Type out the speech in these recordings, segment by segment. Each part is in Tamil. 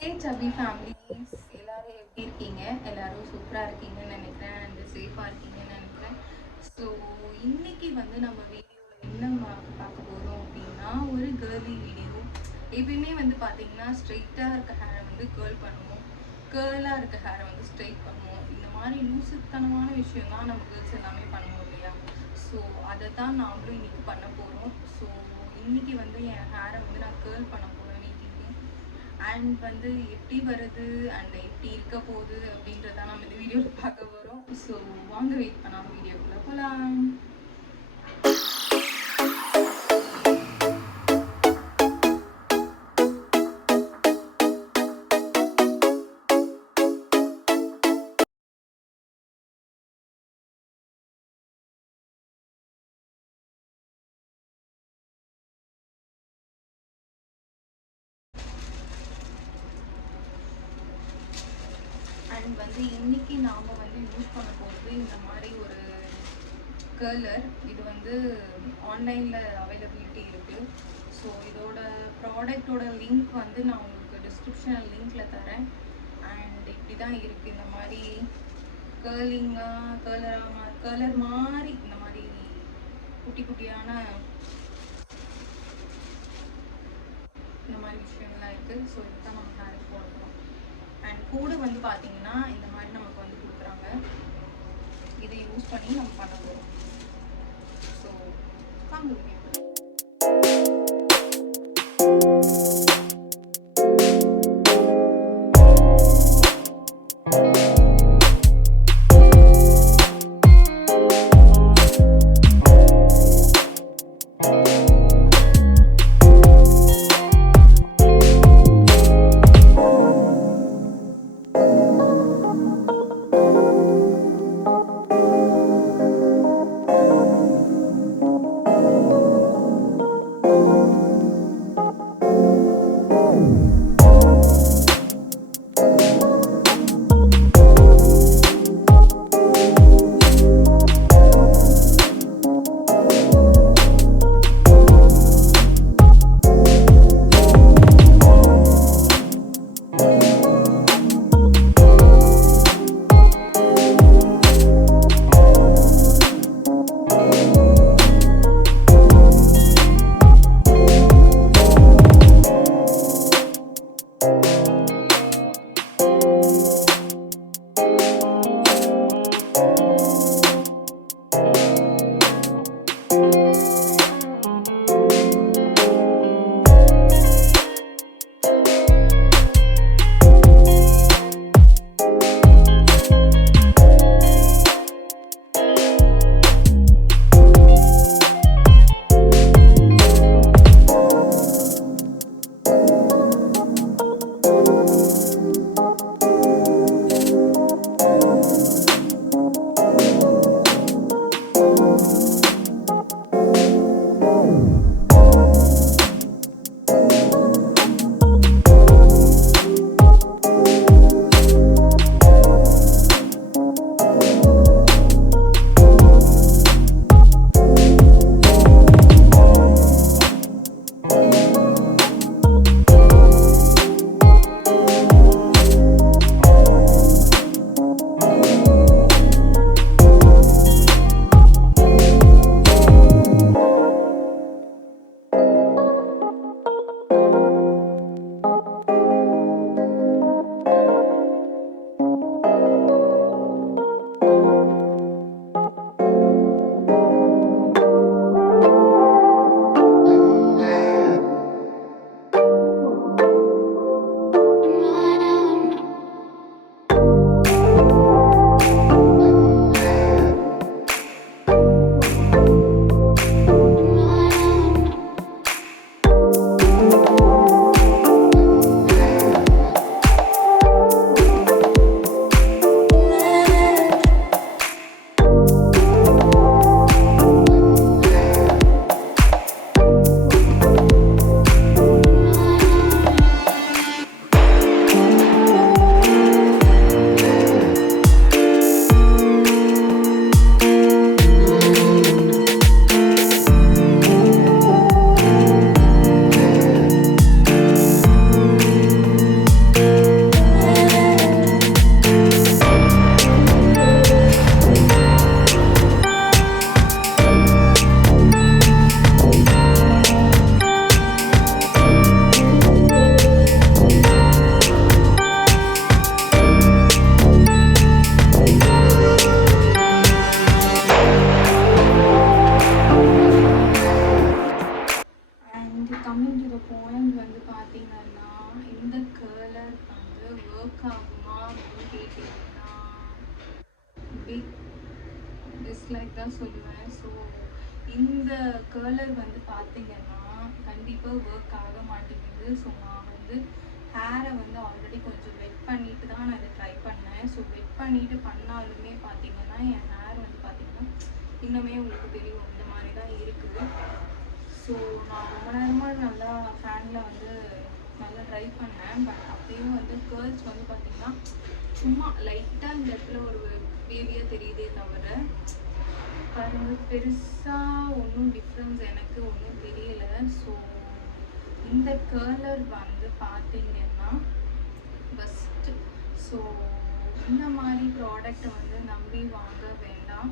ஹே சபி ஃபேமிலிஸ் எல்லாரும் எப்படி இருக்கீங்க? எல்லாரும் சூப்பராக இருக்கீங்கன்னு நினைக்கிறேன் அண்ட் சேஃபாக இருக்கீங்கன்னு நினைக்கிறேன். ஸோ இன்னைக்கு வந்து நம்ம வீடியோவில் என்ன பார்க்க போகிறோம் அப்படின்னா ஒரு கேர்லி வீடியோ. எப்பயுமே வந்து பார்த்தீங்கன்னா ஸ்ட்ரெயிட்டாக இருக்க ஹேரை வந்து கேர்ள் பண்ணுவோம், கேர்ளாக இருக்க ஹேரை வந்து ஸ்ட்ரெயிட் பண்ணுவோம். இந்த மாதிரி லூசுத்தனமான விஷயம் தான் நம்ம கேர்ள்ஸ் எல்லாமே பண்ணுவோம் இல்லையா? ஸோ அதை தான் நாமளும் இன்னைக்கு பண்ண போகிறோம். ஸோ இன்னைக்கு வந்து என் ஹேரை வந்து நான் கேர்ள் பண்ண போகிறேன் அண்ட் வந்து எப்படி வருது அண்ட் எப்படி இருக்க போகுது அப்படின்றத நம்ம இந்த வீடியோவில் பார்க்க போகிறோம். ஸோ வாங்க வெயிட் பண்ணாமல் வீடியோக்குள்ளே போகலாம். அண்ட் வந்து இன்னைக்கு நாம் வந்து யூஸ் பண்ண போகிறது இந்த மாதிரி ஒரு கலர். இது வந்து ஆன்லைனில் அவைலபிலிட்டி இருக்குது. ஸோ இதோட ப்ராடக்டோட லிங்க் வந்து நான் உங்களுக்கு டிஸ்கிரிப்ஷனல் லிங்க்கில் தரேன். அண்ட் இப்படி தான் இருக்குது. இந்த மாதிரி கலர் மாதிரி இந்த மாதிரி குட்டி குட்டியான இந்த மாதிரி விஷயங்கள்லாம் இருக்குது. ஸோ இதுதான் நம்ம ஹேருக்கு போடுறோம். அண்ட் கூட வந்து பார்த்தீங்கன்னா இந்த மாதிரி நமக்கு வந்து கொடுக்குறாங்க. இதை யூஸ் பண்ணி நம்ம பண்ண போகிறோம். ஸோ வாங்க வீடியோ. ஒர்க் ஆகுமா அப்படின்னு கேட்டிங்கன்னா பிக் டிஸ்லைக் தான் சொல்லுவேன். ஸோ இந்த கர்லர் வந்து பார்த்தீங்கன்னா கண்டிப்பாக ஒர்க் ஆக மாட்டேங்குது. ஸோ நான் வந்து ஹேரை வந்து ஆல்ரெடி கொஞ்சம் வெட் பண்ணிட்டு தான் நான் இதை ட்ரை பண்ணேன். ஸோ வெட் பண்ணிட்டு பண்ணாலுமே பார்த்தீங்கன்னா என் ஹேர் வந்து பார்த்தீங்கன்னா இன்னுமே உங்களுக்கு தெரியும் இந்த மாதிரி தான் இருக்குது. ஸோ நான் ரொம்ப நேரமாக நல்லா ஃபேனில் வந்து நல்லா ட்ரை பண்ணேன். பட் அப்பயும் வந்து கேர்ள்ஸ் வந்து பார்த்தீங்கன்னா சும்மா லைட்டாக இந்த இடத்துல ஒரு வேவியாக தெரியுதே தவிர பாருங்க பெருசாக ஒன்றும் டிஃப்ரென்ஸ் எனக்கு ஒன்றும் தெரியல. ஸோ இந்த கர்லர் வந்து பார்த்தீங்கன்னா ஃபஸ்ட்டு ஸோ இந்த மாதிரி ப்ராடக்டை வந்து நம்பி வாங்க வேண்டாம்.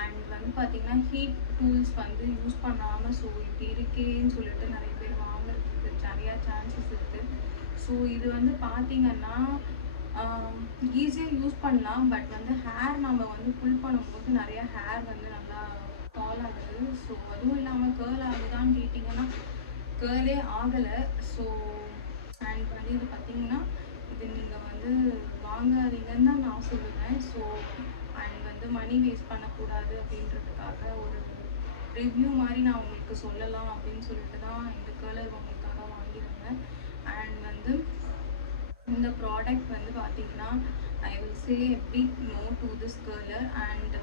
அண்ட் வந்து பார்த்தீங்கன்னா ஹீட் டூல்ஸ் வந்து யூஸ் பண்ணாமல் ஸோ இப்படி இருக்கேன்னு சொல்லிட்டு நிறைய பேர் வாங்குறதுக்கு நிறையா சான்சஸ் இருக்குது. ஸோ இது வந்து பார்த்தீங்கன்னா ஈஸியாக யூஸ் பண்ணலாம். பட் வந்து ஹேர் நம்ம வந்து புல் பண்ணும்போது நிறையா ஹேர் வந்து நல்லா ஃபால் ஆகுது. ஸோ அதுவும் இல்லாமல் கேர்ள் ஆகுதான்னு கேட்டிங்கன்னா கேர்ளே ஆகலை. ஸோ அண்ட் வந்து இது பார்த்தீங்கன்னா இது நீங்கள் வந்து வாங்காதீங்கன்னு தான் நான் சொல்லுவேன். ஸோ அண்ட் வந்து மணி வேஸ்ட் பண்ணக்கூடாது அப்படின்றதுக்காக ஒரு ரிவ்யூ மாதிரி நான் உங்களுக்கு சொல்லலாம் அப்படின்னு சொல்லிட்டு தான் இந்த கலர் உங்களுக்காக வாங்கியிருந்தேன். அண்ட் வந்து இந்த ப்ராடக்ட் வந்து பார்த்தீங்கன்னா I will say big no to this colour. And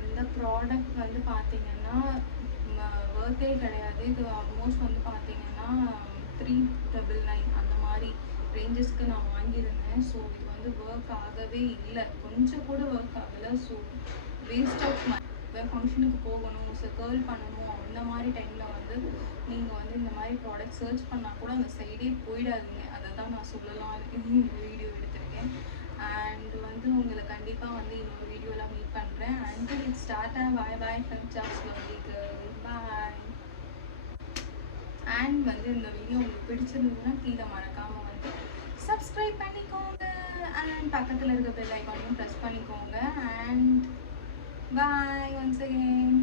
இந்த ப்ராடக்ட் வந்து பார்த்தீங்கன்னா ஒர்த்தே கிடையாது. இது ஆல்மோஸ்ட் வந்து பார்த்தீங்கன்னா 399 அந்த மாதிரி ரேஞ்சஸ்க்கு நான் வாங்கியிருந்தேன். ஸோ இது வந்து ஒர்க் ஆகவே இல்லை, கொஞ்சம் கூட ஒர்க் ஆகலை. ஸோ வேஸ்ட் ஆஃப் ஃபங்க்ஷனுக்கு போகணும், ஸோ கேர்ள் பண்ணணும் அந்த மாதிரி டைமில் வந்து நீங்கள் வந்து இந்த மாதிரி ப்ராடக்ட் சர்ச் பண்ணால் கூட அந்த சைடே போயிடாதீங்க. அதை தான் நான் சொல்லலாம் இந்த வீடியோ எடுத்திருக்கேன். அண்ட் வந்து உங்களை கண்டிப்பாக வந்து இன்னொரு வீடியோவில் மீட் பண்ணுறேன். Until it's tata bye bye from Chubz Families. Bye. And வந்து இந்த வீடியோ உங்களுக்கு பிடிச்சிருந்ததுன்னா கீழே மறக்காமல் வந்து சப்ஸ்கிரைப் பண்ணிக்கோங்க. அண்ட் பக்கத்தில் இருக்க பெல் ஐக்கானையும் ப்ரெஸ் பண்ணிக்கோங்க. And bye once again.